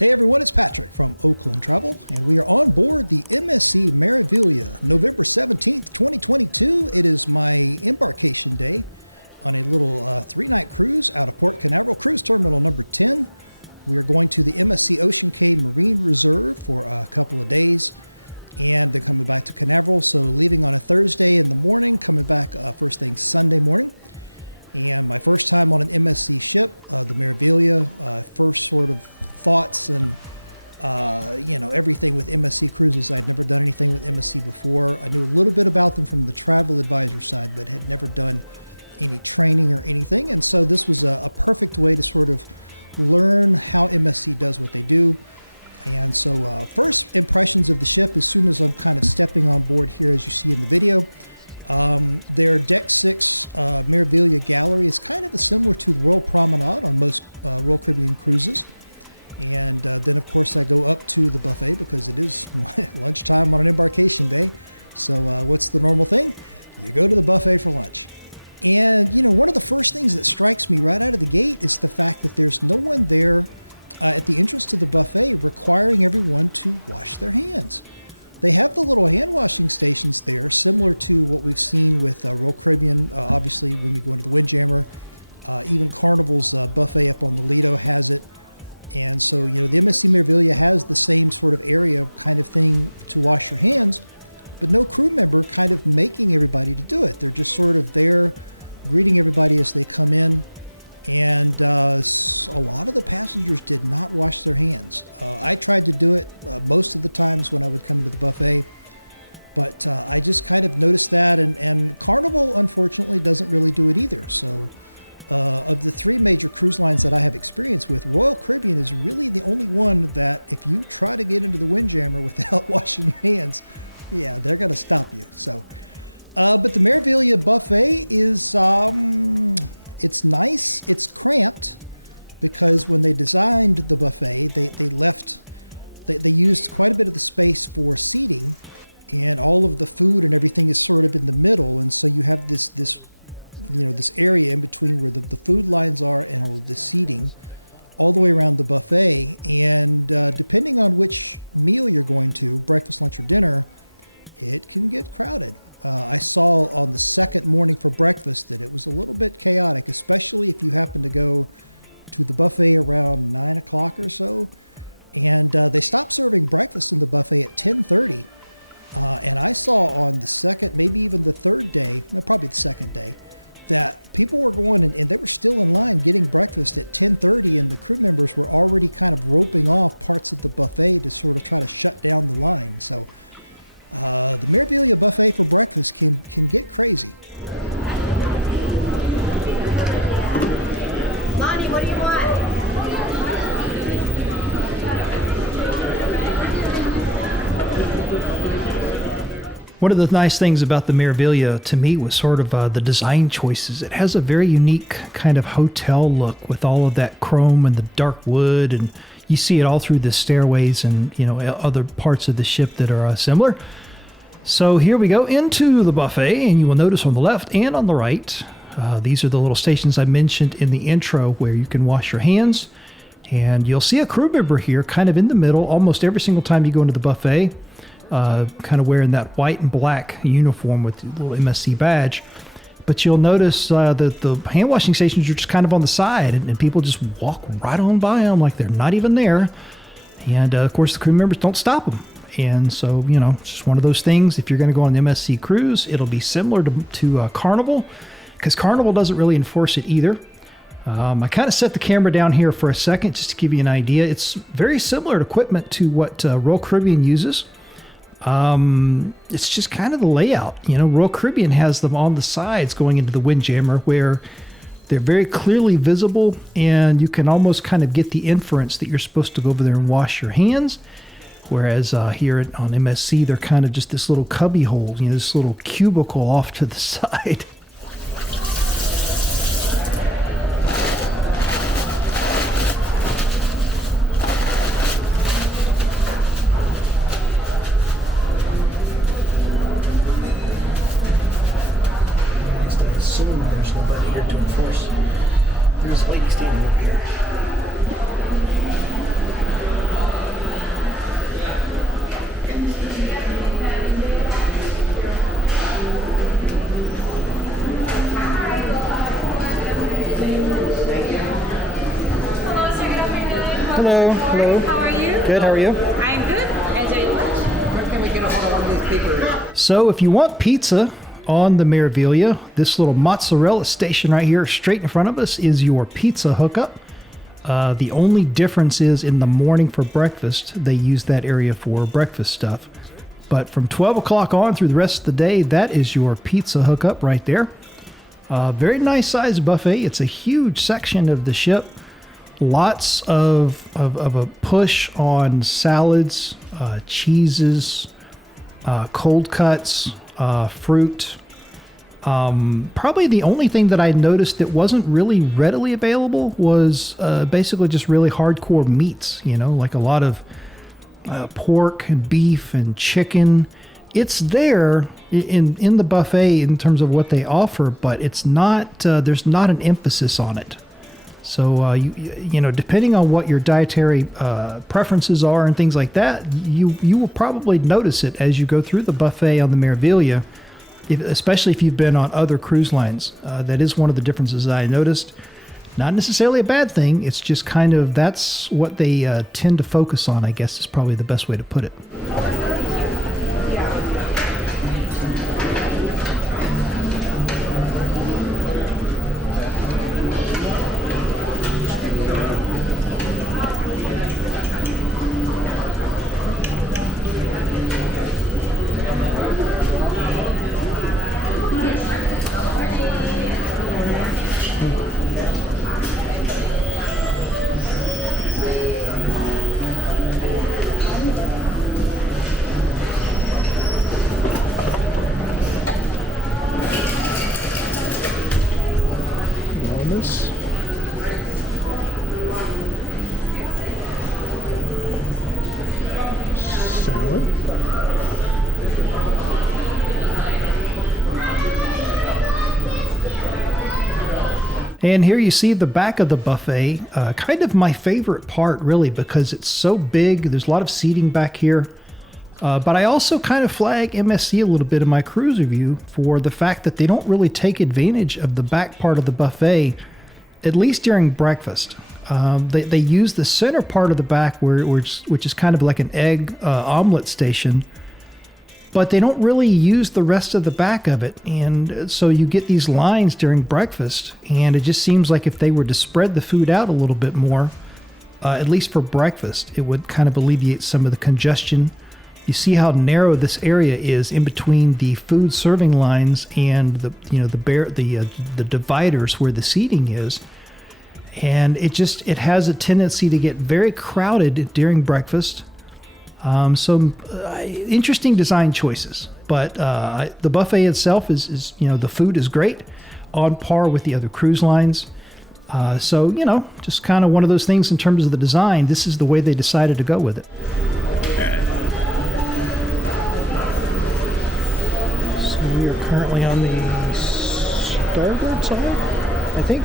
Hey everyone, it's Patrick from Oakland Travel, and we are on board the MSC Meraviglia, November 17th, 2022. It is my embarkation day on a little 3-night cruise out of Port Canaveral, cruise terminal number 10. We are going to the MSC Ocean Cay Marine Reserve for a couple of days, and then coming back to Canaveral. So leaving on a Thursday in the morning, coming back first thing Sunday morning. And my first time on an MSC ship, the Meraviglia, first sort of thoughts and, everything with MSC cruises. I had never done anything with MSC before. I knew a little bit about them from the travel advisor side, but had never done any training or anything. And so this was a perfect way to sort of learn how MSC does what they do. And so first impressions of the ship, as soon as I'm kind of stepping on board here, as you see in the video, their Deck 6 Meraviglia Gallery is kind of similar to the Royal Promenade on most Royal Caribbean cruises. And then, of course, I go up to the buffet because it is lunchtime on an embarkation day. So what's the normal thing? You go to the buffet for lunch. And, one of the first things that strikes me right out of the gate is the fact that there's no one there at the entrance to the buffet requiring everyone to wash their hands. They have the little hand washing stations there, similar to what we've seen with Royal Caribbean. Obviously, when you go into the Windjammer, even Carnival's buffet up on the Lido has it. And so, the MSC Meraviglia has the same sort of area kind of thing to wash your hands, but no crew member kind of making everybody to do it. They're just sort of there greeting everybody as they come in. And a lot of the passengers did not wash their hands. I tried to do it most of the times when I would come to the buffet, but I just kind of noticed that. And Carnival, unfortunately, doesn't really do it either. So of the 3 major cruise lines that I have experience with, Royal Caribbean is really the only one that if you try to get into the Windjammer without washing your hands, yeah, they're going to stop you. So, but the Meraviglia buffet is... It's nice. It's cramped because when they designed the buffet, they used quite a bit of the space for seating, and all of the food and everything is sort of in the middle. And so you have this area in between where the food lines are and all of the seating all the way around the buffet. And depending on which meal you're going to, breakfast, lunch, or dinner, it can get crowded. I saw on the second morning for breakfast that it was a little bit chaotic, especially if you happen to go to the buffet around 9 o'clock or so. And they stopped serving breakfast in the buffet at 10:30. And I saw on the second, maybe even the third day, probably the second day, that people were going and they were still in line getting breakfast at 10:30, and the crew members were already kind of roping off parts of the buffet to sort of try to shut down the line. So the Meraviglia buffet for breakfast can get crazy. Lonnie, what do you want? One of the nice things about the Meraviglia to me was sort of the design choices. It has a very unique kind of hotel look with all of that chrome and the dark wood, and you see it all through the stairways and other parts of the ship that are similar. So here we go into the buffet, and you will notice on the left and on the right, these are the little stations I mentioned in the intro where you can wash your hands. And you'll see a crew member here kind of in the middle almost every single time you go into the buffet, kind of wearing that white and black uniform with the little MSC badge. But you'll notice that the hand washing stations are just kind of on the side, and people just walk right on by them like they're not even there. And of course, the crew members don't stop them. And so, it's just one of those things. If you're going to go on the MSC cruise, it'll be similar to Carnival, because Carnival doesn't really enforce it either. I kind of set the camera down here for a second just to give you an idea. It's very similar equipment to what Royal Caribbean uses. It's just kind of the layout. Royal Caribbean has them on the sides going into the Windjammer where they're very clearly visible, and you can almost kind of get the inference that you're supposed to go over there and wash your hands. Whereas here on MSC, they're kind of just this little cubby hole, this little cubicle off to the side. There's nobody here to enforce. There's a lady standing over here. Hello. Hello. How are you? Good. How are you? I'm good. Enjoy your lunch. Where can we get a hold of one of these papers? So if you want pizza on the Meraviglia, this little mozzarella station right here straight in front of us is your pizza hookup. The only difference is in the morning for breakfast, they use that area for breakfast stuff. But from 12 o'clock on through the rest of the day, that is your pizza hookup right there. Very nice size buffet. It's a huge section of the ship. Lots of a push on salads, cheeses, cold cuts, fruit. Probably the only thing that I noticed that wasn't really readily available was basically just really hardcore meats, like a lot of pork and beef and chicken. It's there in the buffet in terms of what they offer, but it's not, there's not an emphasis on it. So, depending on what your dietary preferences are and things like that, you will probably notice it as you go through the buffet on the Meraviglia, especially if you've been on other cruise lines. That is one of the differences I noticed. Not necessarily a bad thing. It's just kind of, that's what they tend to focus on, I guess is probably the best way to put it. Wellness. Salad. And here you see the back of the buffet, kind of my favorite part really because it's so big. There's a lot of seating back here. But I also kind of flag MSC a little bit in my cruise review for the fact that they don't really take advantage of the back part of the buffet, at least during breakfast. They use the center part of the back which is kind of like an egg omelet station, but they don't really use the rest of the back of it. And so you get these lines during breakfast, and it just seems like if they were to spread the food out a little bit more, at least for breakfast, it would kind of alleviate some of the congestion. You see how narrow this area is in between the food serving lines and the dividers where the seating is, and it has a tendency to get very crowded during breakfast. Interesting design choices, but the buffet itself is the food is great, on par with the other cruise lines. Just kind of one of those things in terms of the design. This is the way they decided to go with it. We are currently on the starboard side, I think.